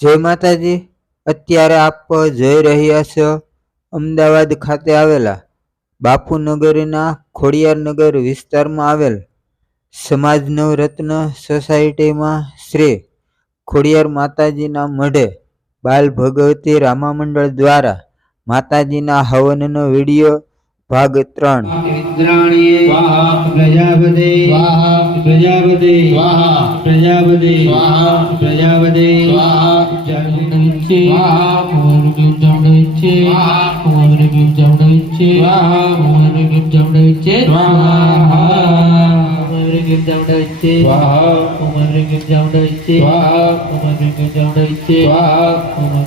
જય માતાજી. અત્યારે આપ જોઈ રહ્યા છો અમદાવાદ ખાતે આવેલા બાપુનગરના ખોડિયારનગર વિસ્તારમાં આવેલ સમાજ નવરત્ન સોસાયટીમાં શ્રી ખોડિયાર માતાજીના મઢે બાલ ભગવતી રામા મંડળ દ્વારા માતાજીના હવનનો વીડિયો ભાગ ત્રણ. પ્રજાપતિ. પ્રજાપતિ. પ્રજાપતિ. પ્રજાપતિ. જવડાય છે.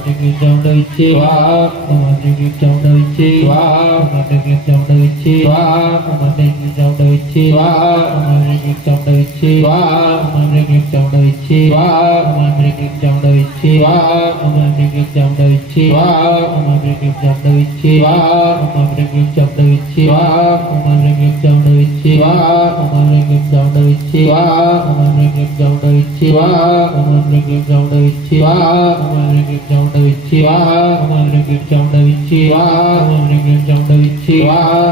કુંવરગીર જમણવિચ્છે સ્વાહા. કુંવરગીર જમણવિચ્છે સ્વાહા. કુંવરગીર જમણવિચ્છે સ્વાહા. કુંવરગીર જમણવિચ્છે સ્વાહા. કુંવરગીર જમણવિચ્છે સ્વાહા. કુંવરગીર જમણવિચ્છે સ્વાહા. કુંવરગીર જમણવિચ્છે સ્વાહા. કુંવરગીર જમણવિચ્છે સ્વાહા. કુંવરગીર જમણવિચ્છે સ્વાહા. કુંવરગીર જમણવિચ્છે સ્વાહા. કુંવરગીર જમણવિચ્છે સ્વાહા. કુંવરગીર જમણવિચ્છે સ્વાહા. કુંવરગીર જમણવિચ્છે સ્વાહા. કુંવરગીર જમણવિચ્છે સ્વાહા. કુંવરગીર જમણવિચ્છે સ્વાહા. કુંવરગીર જમણવિચ્છે સ્વાહા. કુંવરગીર જમણવિચ્છે સ્વાહા.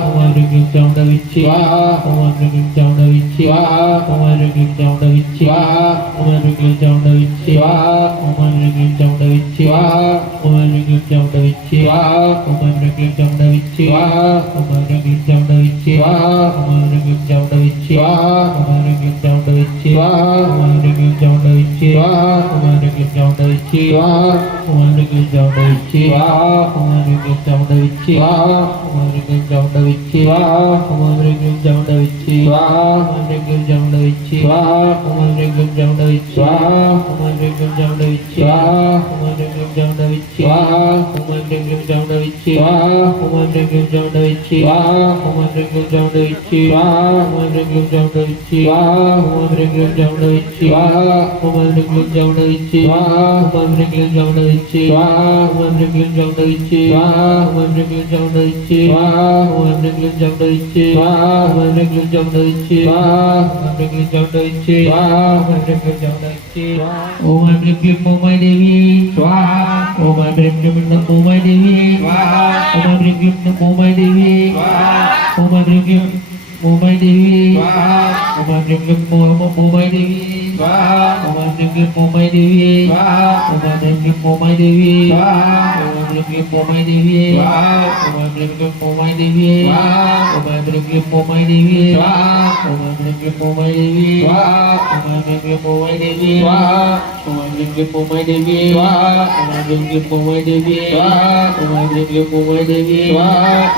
કુંવરગીર જમણવિચ્છે સ્વાહા. કુંવરગીર જમણવિચ્છે સ્વાહા. કુંવરગીર જમણવિચ્છે સ્વાહા. કુંવરગીર જમણવિચ્છે સ્વાહા. કુંવરગીર જમણવિચ્છે સ્વાહા. કુંવરગીર જમણવિચ્છે સ્વાહા. કુંવરગીર જમણવિચ્છે સ્વાહા. કુંવરગીર જમણવિચ્છે સ્વાહા. કુંવરગીર જમણવિચ્છે સ્વાહા. કુંવરગીર જમણવિચ્છે સ્વાહા. કુંવરગીર જમણવિચ્છે સ્વાહા. કુંવરગીર જમણવિચ્છે સ્વાહા. કુંવરગીર જમણવિચ્છે સ્વાહા. કુંવરગીર જમણવિચ્છે સ્વાહા. કુંવરગીર જમણવિચ્છે સ્વાહા. કુંવરગીર જમણવિચ્છે સ્વાહા. Come on, ba, ba, ba, ba, ba, ba, ba, ba, ba, કુંવરગીર જમણવિચ્છે સ્વાહા. કુંવરગીર જમણવિચ્છે સ્વાહા. કુંવરગીર જમણવિચ્છે સ્વાહા. કુંવરગીર જમણવિચ્છે સ્વાહા. કુંવરગીર જમણવિચ્છે સ્વાહા. કુંવરગીર જમણવિચ્છે સ્વાહા. કુંવરગીર જમણવિચ્છે સ્વાહા. કુંવરગીર જમણવિચ્છે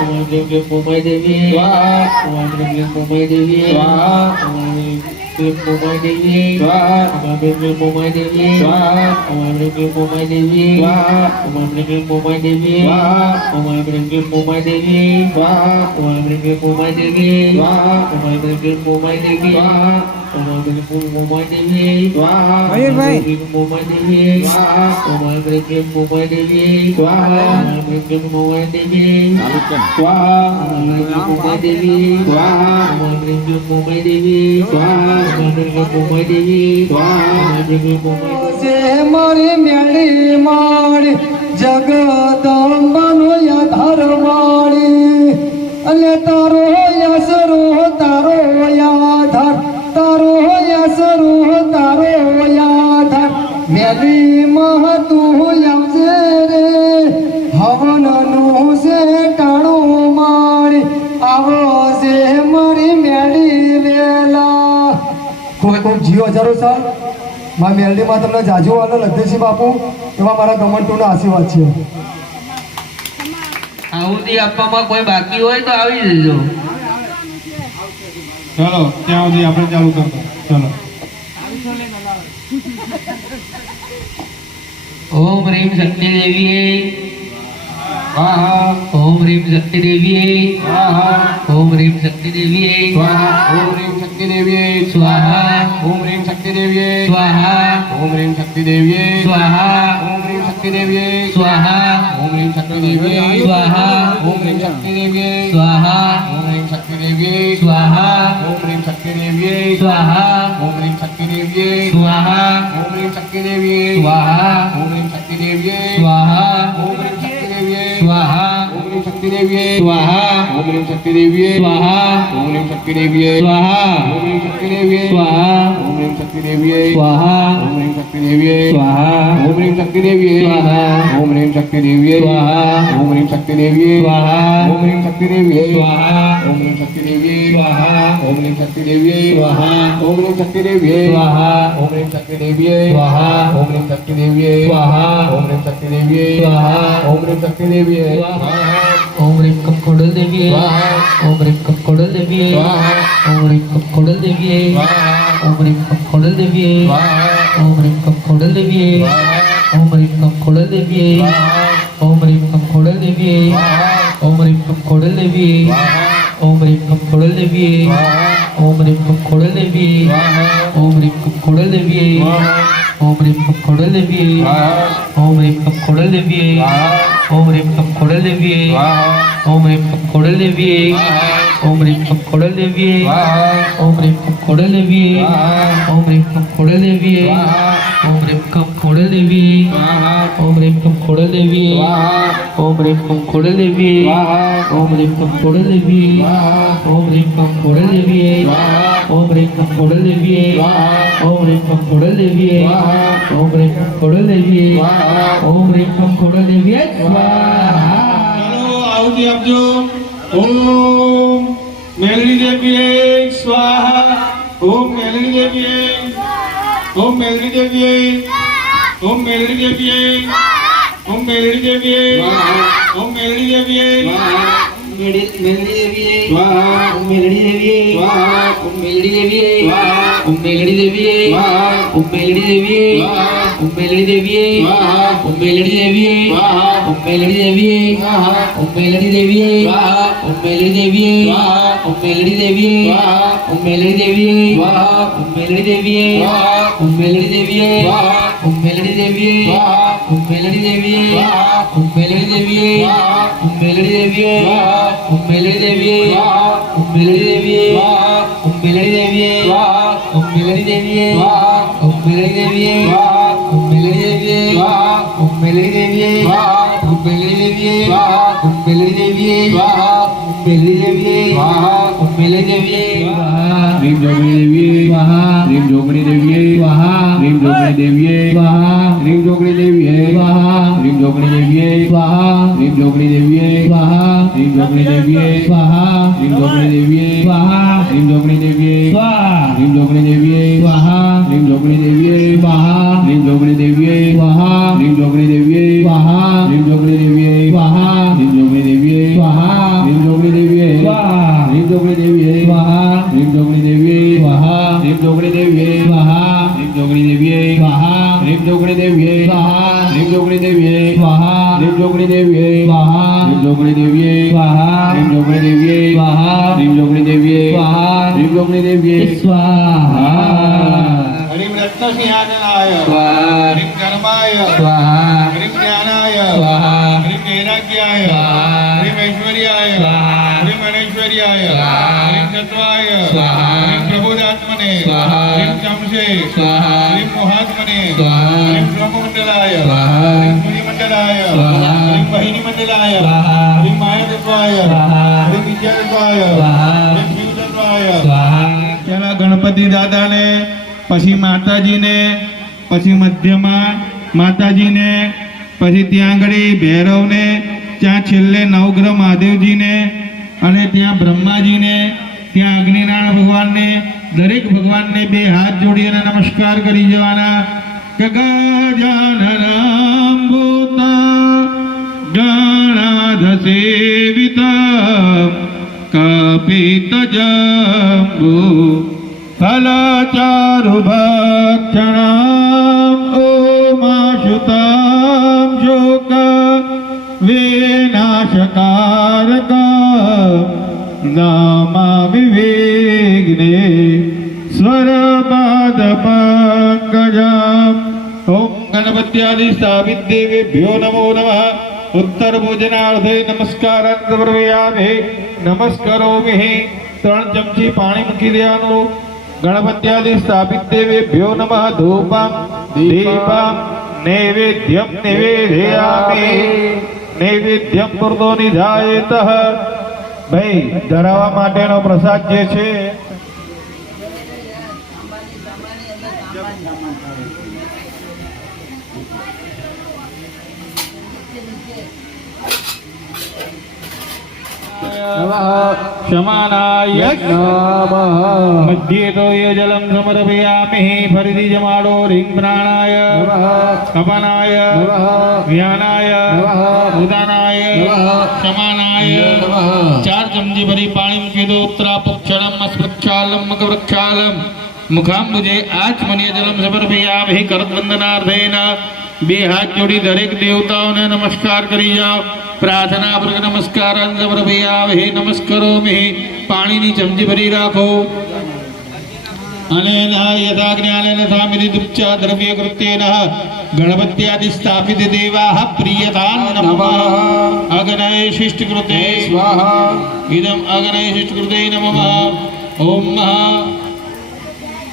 ઓમ હ્રીમ ક્લીમ મોમાય દેવી સ્વાહા. ઓમ હ્રીમ ક્લીમ નમો મોમાય દેવી સ્વાહા. ઓમ હ્રીમ মোমাই দেবী আমার মেঘে মোমাই দেবী আমার মেঘে মোমাই দেবী আমার মেঘে মোমাই দেবী আমার মেঘে মোমাই দেবী আমার মেঘে মোমাই দেবী আমার মেঘে মোমাই দেবী મારી મેળી મારી જગદંબનું યધર મારી અને તારો મેળી મહ તું આવજે રે. હવનનું છે ટાણું માળી. આવો છે મારી મેળી વેલા. કોઈ કોઈ જીવ હજારો સાલ. મા મેલડીમાં તમને જાજુ વાલો છે બાપુ. એવા મારા ગમનટોના આશીર્વાદ છે. આહુતિ આપવામાં કોઈ બાકી હોય તો આવી જજો. ચલો ત્યાં સુધી આપણે ચાલુ કરતો ચલો. ઓમ રીમ શક્તિ દેવીએ સ્વાહા ઓમ રીમ શક્તિ દેવીએ સ્વાહા ઓમ રીમ શક્તિ દેવીએ સ્વાહા ઓમ રીમ શક્તિ દેવીએ સ્વાહા ઓમ રીમ શક્તિ દેવીએ સ્વાહા ઓમ રીમ શક્તિ દેવીએ સ્વાહા ઓમ રીમ શક્તિ દેવીએ સ્વાહા ઓમ રીમ શક્તિ દેવીએ સ્વાહા ઓમ રીમ શક્તિ દેવીએ સ્વાહા ઓમ રીમ શક્તિ દેવીએ સ્વાહા ઓમ રીમ શક્તિ શક્તિદેવ્યે સ્વાહા. ઓમ હ્રીમ શક્તિદેવ્યે સ્વાહા. ઓમ હ્રીમ શક્તિદેવ્યે સ્વાહા. ઓમ હ્રીમ શક્તિદેવ્યે સ્વાહા. ઓમ હ્રીમ શક્તિદેવ્યે સ્વાહા. ઓમ હ્રીમ શક્તિદેવ્યે સ્વાહા. શક્તિ દેવીએ સ્વાહા ઓમ રીમ શક્તિ દેવીએ સ્વાહા ઓમ રીમ શક્તિ દેવીએ સ્વાહા ઓમ રીમ શક્તિ દેવીએ સ્વાહા ઓમ રીમ શક્તિ દેવીએ સ્વાહા. ઓમ રીમ શક્તિ દેવીએ સ્વાહા. ઓમ રીમ શક્તિ દેવીએ સ્વાહા. ઓમ રીમ શક્તિ દેવીએ સ્વાહા ઓમ રીમ શક્તિ દેવીએ સ્વાહા ઓમ રીમ શક્તિ દેવીએ સ્વાહા ઓમ રીમ શક્તિ દેવીએ સ્વાહા ઓમ રીમ શક્તિ દેવીએ સ્વાહા ઓમ રીમ શક્તિ દેવીએ સ્વાહા ઓમ રીમ કમ ખોડલ દેવીએ. ઓમ રીમ કમ ખોડલ દેવીએ. ઓમ રીમ કમ ખોડલ દેવીએ ஓமரிக்கும் குடல்தேவியே ஓமரிக்கும் குடல்தேவியே ஓமரிக்கும் குடல்தேவியே ஓமரிக்கும் குடல்தேவியே ஓமரிக்கும் குடல்தேவியே ખોડલ દેવીએ ઓમ રીમ કમ ખોડલ દેવીએ ઓમ રીમ કમ ખોડલ દેવીએ ઓમ રીમ કમ ખોડલ દેવીએ ઓમ રીમ કમ ખોડલ દેવીએ ઓમ રીમ કમ ખોડલ દેવીએ ઓમ રીમ કમ ખોડલ દેવીએ ઓમ રીમ કમ ખોડલ દેવીએ ઓમ રીમ કમ ખોડલ દેવીએ ઓમ રીમ કમ ખોડલ દેવીએ ઓમ રેમ કમ ખોડલ દેવીએ ઓમ રેમ કમ ખોડલ દેવીએ ઓમ રેમ કમ ખોડલ દેવીએ ઓમ રેમ કમ ખોડલ દેવીએ ઓમ રેમ કમ ખોડલ દેવીએ ઓમ રેમ કમ ખોડલ દેવીએ ઓમ રેમ કમ ખોડલ દેવીએ ઓમ રેમ કમ ખોડલ દેવીએ ઓમ રીમ કમ ખોડલ દેવીએ ઓમ રીમ કમ ખોડલ દેવીએ ઓમ રીમ કમ ખોડલ દેવીએ ઓમ રીમ કમ ખોડલ દેવીએ ઓમ રીમ કમ ખોડલ દેવીએ સ્વાહા ચાલો આહુતિ આપજો. ઓમ મેલડી દેવીએ સ્વાહા. ઓમ મેલડી દેવીએ. ઓમ Meldi દેવીએ. Om Melri Devi Om Melri Devi Om Melri Devi Om Melri Devi Om Melri Devi Meldi દેવીએ સ્વાહા ઓમ મેલડી દેવીએ સ્વાહા ઓમ મેલડી દેવીએ સ્વાહા ઓમ મેલડી દેવીએ સ્વાહા ઓમ મેલડી દેવીએ સ્વાહા ઓમ મેલડી દેવીએ સ્વાહા ઓમ મેલડી દેવીએ સ્વાહા ઓમ મેલડી દેવીએ સ્વાહા ઓમ મેલડી દેવીએ સ્વાહા ઓમ મેલડી દેવીએ સ્વાહા ઓમ મેલડી દેવીએ સ્વાહા ઓમ મેલડી દેવીએ સ્વાહા ઓમ મેલડી દેવીએ સ્વાહા ઓમ Meldi દેવીએ Umbele de de vie, umbele de de vie, umbele de de vie, de vie, Rindomine bien. Swaha. Rindomine bien. Swaha. Rindomine bien. Bien. Bien. સ્વાહા. હરિમ ઐશ્વર્યાય. હરિમ અનૈશ્વર્યાય. હરિમ તત્વાય. હરિમ પ્રબોધાત્મને હરિમ ચમસે હરિમ મોહાત્મને. હરિમ બ્રહ્મમંડલાય. હરિમ સૂર્યમંડલાય. હરિમ વહિનીમંડલાય. હરિમ માયાતત્વાય હરિમ વિદ્યાતત્વાય હરિમ શિવતત્વાય સ્વાહા ગણપતિ દાદાને પછી માતાજીને પછી મધ્યમાં માતાજીને પછી ત્યાં આગળ ભૈરવને ત્યાં છેલ્લે નવગ્રહ મહાદેવજીને અને ત્યાં બ્રહ્માજીને, ત્યાં અગ્નિનારાયણ ભગવાનને, દરેક ભગવાનને બે હાથ જોડી અને નમસ્કાર કરી જવાના. કે ગજાનનમ ભૂત ગણાધ સેવિતા કપિતજંબુ ફલચારુ ભક્ષણામ નામામિ વિઘ્ને સ્વરપાદ પંકજા ઓમ ગણપત્યાદિ સ્થાપિત દેવેભ્યો નમો નમઃ ઉત્તર ભોજનાર્થે નમસ્કારાંત પ્રવયામે નમસ્કરોમિ ત્રણ ચમચી પાણી મૂકી દેવાનું ગણપત્યાદિ સ્થાપિત દેવેભ્યો નમઃ ધૂપમ દીપમ નૈવેદ્યમ નિવેદયામિ નૈવેદ્યમ કૃતો નિધાયેત ભાઈ ધરાવવા માટેનો પ્રસાદ જે છે ક્ષમાનાય મધ્યે તો એ જલમ સમર્પયામિ ફરીથી જમાડો રીંગ પ્રાણાય કપનાય વ્યાનાય ઉદાનાય ક્ષમાનાય ચાર ચમચી ભરી પાણી મૂકી દો ઉત્તરા પક્ષણમ અસ્પક્ષાલમ મકવૃક્ષાલમ મુખાંબુજે આચમનીય જલમ સમર્પયામિ કરતવંદનાર્થેન બે હાથ જોડી દરેક દેવતાઓને નમસ્કાર કરી જાઓ પ્રાર્થના પૂર્વક નમસ્કાર સમર્પયામિ નમસ્કરોમિ પાણીની ચમચી ભરી રાખો અનેન યથા જ્ઞાનેન સામિદુપચા દ્રવ્ય કૃત્યેન ગણપત્યાદિ સ્થાપિત દેવાः પ્રિયતાન નમઃ અગ્નય શિષ્ટ કૃતે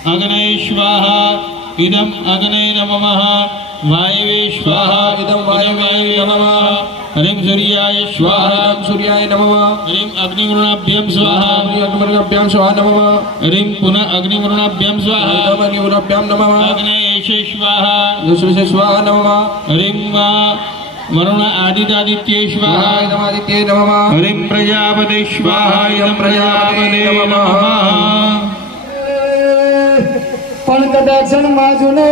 સ્વાહા ઇદમ અગ્નય શિષ્ટ કૃતે નમઃ ઓમ અગ્નય સ્વાહા ઇદમ અગ્નય નમઃ વાયવે સ્વાહા ઇદં વાયવે નમઃ. હરિમ સૂર્યાય સ્વાહા સ્વાહા સૂર્યાય નમઃ હરિમ અગ્નિવૃણાભ્યમ સ્વાહા અગ્નિવર્ણાભ્યામ સ્વાહા નમઃ હરિમ પુનઃ અગ્નિવૃણાભ્યમ સ્વાહા અગ્નિવર્ણાભ્યામ નમઃ અગ્નયેશે સ્વાહા યશુષે સ્વાહા નમઃ હરિમ વરુણ આદિત્યાદિત્ય સ્વાહા ઇદમાદિત્યે કદાચ માજુનો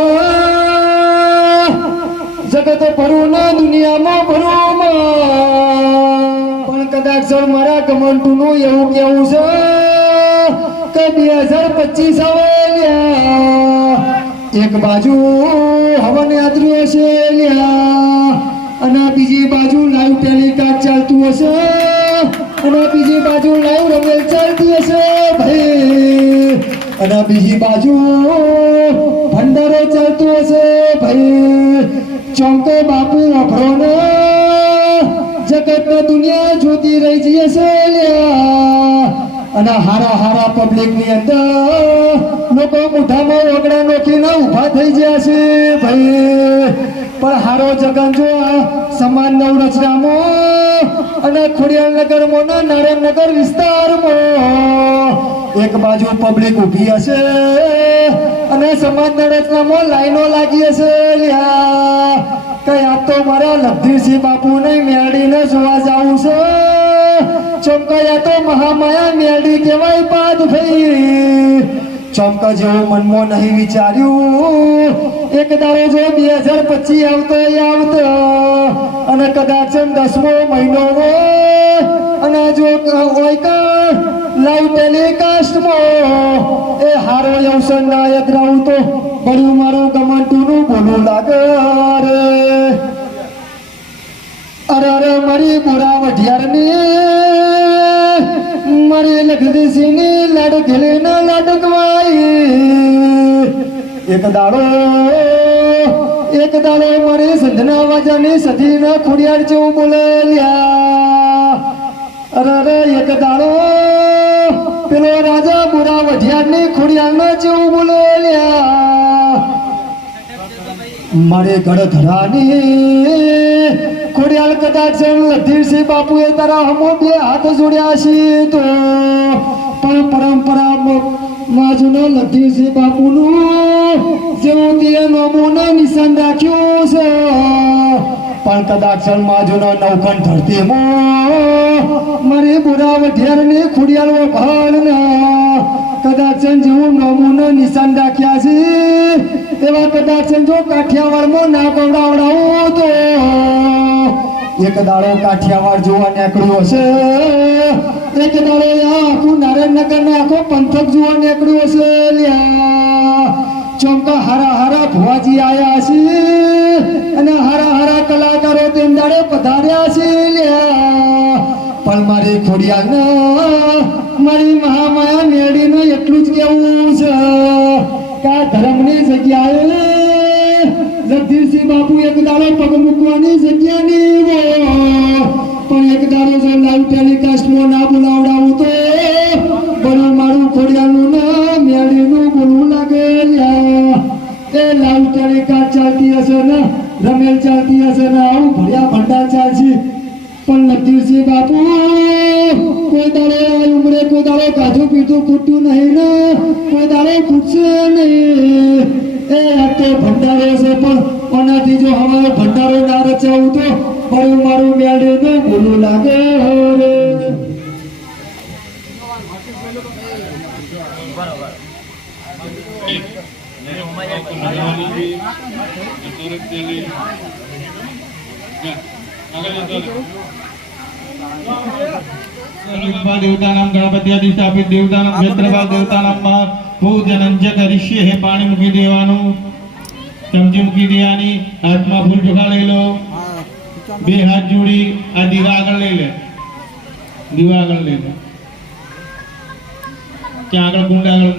જગત ભરું ના દુનિયામાં ભરું પણ કદાચ મારા કમંટુનું એવું કેવું છે કે બે હજાર પચીસ એક બાજુ હવન યાદ્રુ હશે અને બીજી બાજુ લાઈવ ટેલિકાસ્ટ ચાલતું હશે. અને બીજી બાજુ લાઈવ રમેલ ચાલતી હશે. ભાઈ. અને બીજી બાજુ ભંડારો ચાલતો હશે ભાઈ. ચોંકો બાપુ અભરો ને જગત દુનિયા જોતી રહી જઈએ છે અને હારા હારા પબ્લિકની અંદર લોકો મોઢામાં ઓગણા નોખીને ઊભા થઈ ગયા છે ભાઈ. પણ હારો જગન જો સમાન નવરચનામાં અને ખોડિયાર નગરમાં નારાયણનગર વિસ્તારમાં એક બાજુ પબ્લિક ઊભી હશે અને સમાજના રચનામાં લાઈનો લાગી હશે. લ્યા, કઈ આ તો મારા લબ્ધિસિંહ બાપુને મેળીને જોવા જાવું છે. ચમકયા તો મહામાયા મેળી કહેવાય પાદ ભાઈ ચમકા જેવું મનમાં નહીં વિચાર્યું. એક દાડો જો બે હજાર પચીસ આવતો આવતો. અને કદાચ દસમો મહિનો હોય. અને જો હોય કા લાઈવ ટેલિકાસ્ટમાં એ હારો અવસર નાયક રહું તો બળ્યું મારું ગમંટુનું બોલું લાગે રે. અરે અરે, મારી બુરા વઢિયારની, મારી લખદીસીની લાડ ઘેલીને લડકવાઈ એક દાડો એક દાડો મારી સંધના વાજાની સધીના ખોડિયાર જેવું બોલે લ્યા. અરે અરે, એક દાડો પેલો રાજા બોરા વઢિયારની ખોડિયારના જેવું બોલે મારે ગઢ ધરાની ખોડિયાલ કદાચ લધીરસિંહ બાપુએ તારા હમો બે હાથ જોડ્યા છે તો, પણ પરંપરા માજુનો લધીરસિંહ બાપુનું જેવું તે નોમુને નિશાન રાખ્યું છે. પણ કદાચ માજુનો નવખંડ ધરતીમાં મારી બુરા વઢિયારની ખુડિયાળો વભાળના કદાચ જેવું નમૂનો નિશાન રાખ્યા છે, એવા કદાચ જો કાઠિયાવાડમાં ના ગવડાવડાવું તો. એક દાડો કાઠિયાવાડ જોવા નીકળ્યો હશે, એક દાડો આખું નારાયણનગર ને આખો પંથક જોવા નીકળ્યો હશે, લ્યા. ચોમકા હારા હારા ભુવાજી આયા છે, અને હારા હારા કલાકારો તેમ દાડે પધાર્યા છે, લ્યા. પણ મારી ખોડિયાલ મારી મહામાયા મેળીને એટલું જ કેવું છે કે આ ધર્મની જગ્યાએ જગદીરસિંહ બાપુ એક દાડો પગ મૂકવાની જગ્યા નહીં. પણ એક દાડો જો લાઈવ ટેલિકાસ્ટમાં ના બોલાવડાવું તો બરું મારું ખોડિયાનું ના મેળીનું બોલવું લાગે એ લાઈવ ટેલિકાસ્ટ ચાલતી હશે ને, રમેલ ચાલતી હશે ને, આવું ભર્યા ભંડાર ચાલશે પણ લતીશજી બાપુ. કોઈ દાડે આ ઉમરે, કોઈ દાડે કાજુ પીધું ખૂટ્યું નહીં ને. કોઈ દાડે ખૂટશે નહીં. એ તો ભંડારો છે પણ આનાથી જો હવારે ભંડારો ના રચાવું તો મારું મારું મેળીને ભૂલું લાગે રે. ગણપા બે હાથ જોડી, આ દીવા આગળ લઈ લે. દીવા આગળ લઈ લે. ત્યાં આગળ કુંડ આગળ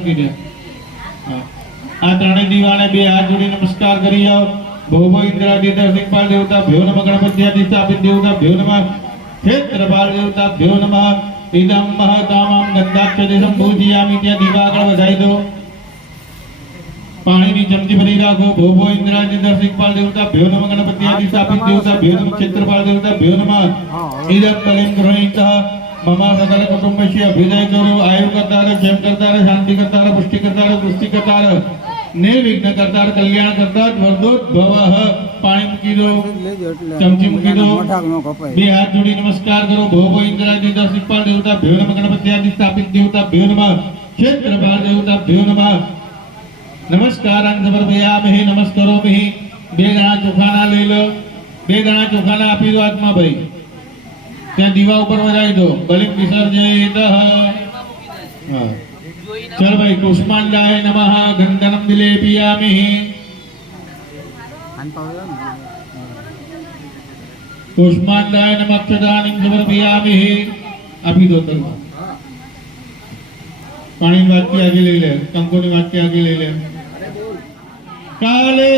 આ ત્રણેય દીવાને બે હાથ જોડી નમસ્કાર કરી જાઓ ભોભો ઇન્દ્રાદિત્ય પાલ દેવતા ભ્યો નમ ગણપત્યાદિ સ્થાપિત દેવતા ભ્યો નમ ક્ષેત્રપાલ દેવતા ભ્યો નમ ઇદમ મહતામમ ગંધાક્ષરે સંભૂજયામિ ત્યાં દીવા આગળ વધારી દો. પાણીની ચમચી ભરી રાખો. ભોભો ઇન્દ્રાદિત્ય પાલ દેવતા ભ્યો નમ ગણપત્યાદિ સ્થાપિત દેવતા ભ્યો નમ ક્ષેત્રપાલ દેવતા. ભ્યો નમ ઇદમ કલેમ ગૃહીત મમા સકલ કુટુંબસ્ય અભ્યુદય કરો આયુ કરતા રહે ક્ષેમ કરતા રહે શાંતિ કરતા રહે પુષ્ટિ કરતા રહે પુષ્ટિ કરતા રહે. નિર્વિઘ્ન કરતા કલ્યાણ કરતા વરદોત ભવ પાણી મૂકી દો ચમચી મૂકી દો. બે હાથ જોડી નમસ્કાર કરો. ભોભો દેવતા દશિપાલ દેવતા ભ્યો ગણપતિ આદિ સ્થાપિત દેવતા ભ્યો ક્ષેત્ર ભાર દેવતા ભ્યો નમ નમસ્કારાન સમર્પયામિ નમસ્કરોમિ બે દાણા ચોખાના લઈ લો. બે દાણા ચોખાના આપી દો આત્મા ભાઈ. ત્યાં દીવા ઉપર વધારી દો. બલિમ વિસર્જયિત હા. ચલ ભાઈ કુષ્માંડાય નમઃ ગંધનમ વિલેપિયામિ કુષ્માંડાય નમઃ અક્ષદાનિમ સમર્પયામિ આપી દો તલ પાણીની वाक्य આગે લઈ લે કંકુની वाक्य આગે લઈ લે કાલે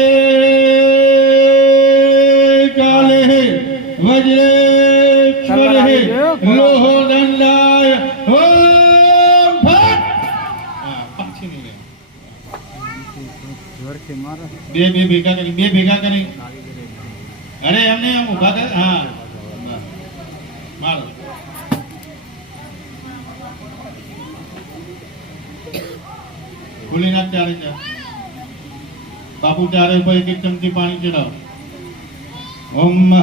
બે બે ભેગા કરી, બે ભેગા કરી. અરે, એમને એમ ઊભા કર હા. બાળ. ખુલી નાખ ચારે બાપુ ચારે ઉપર એક એક ચમચી પાણી ચડાવ. ઓમ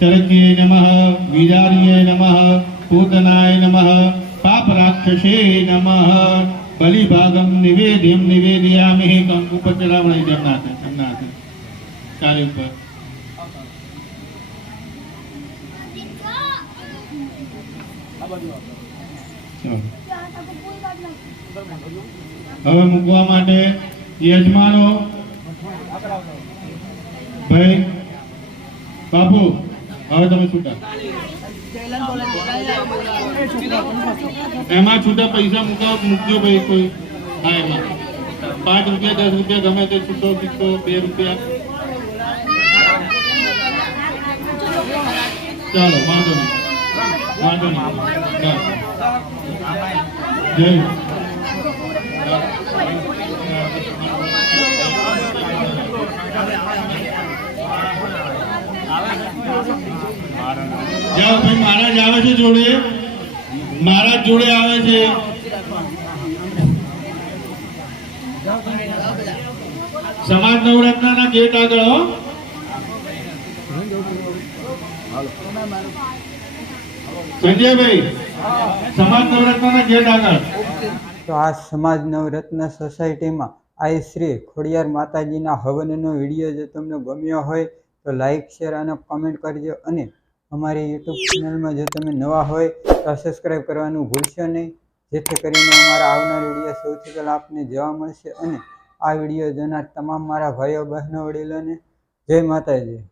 ચરકીય નમઃ. વિજારીય નમઃ. પૂતનાય નમઃ. પાપરાક્ષસે નમઃ. બલિભાગમ નિવેદ્યમ નિવેદયામિ કંકુ ઉપર ચડાવણી તેમના હાથે ઉપર. હવે મૂકવા માટે યજમાનો ભાઈ, બાપુ, હવે તમે છૂટા. એમાં છૂટા પૈસા મૂકાવ, મૂકજો ભાઈ કોઈ. હા, એમાં. પાંચ રૂપિયા, દસ રૂપિયા ગમે તે છૂટો સિક્કો બે રૂપિયા. ચાલો, વાંધો નહીં. વાંધો નહીં. જય? જાઓ ભાઈ, મહારાજ આવે છે જોડે. મહારાજ જોડે આવે છે. સમાજ નવરત્નના ગેટ આગળ સંજયભાઈ સમાજ નવરત્નના ગેટ આગળ. તો આ સમાજ નવરત્ન સોસાયટીમાં આઈ શ્રી ખોડિયાર માતાજીના હવનનો વીડિયો જો તમને ગમ્યો હોય તો લાઈક, શેર અને કોમેન્ટ કરજો અને અમારી યુટ્યુબ ચેનલમાં જો તમે નવા હોય તો સબસ્ક્રાઈબ કરવાનું ભૂલશો નહીં. જેથી કરીને અમારા આવનાર વીડિયો સૌથી પહેલાં આપને જોવા મળશે અને આ વીડિયો જોનાર તમામ મારા ભાઈઓ, બહેનો, વડીલોને જય માતાજી.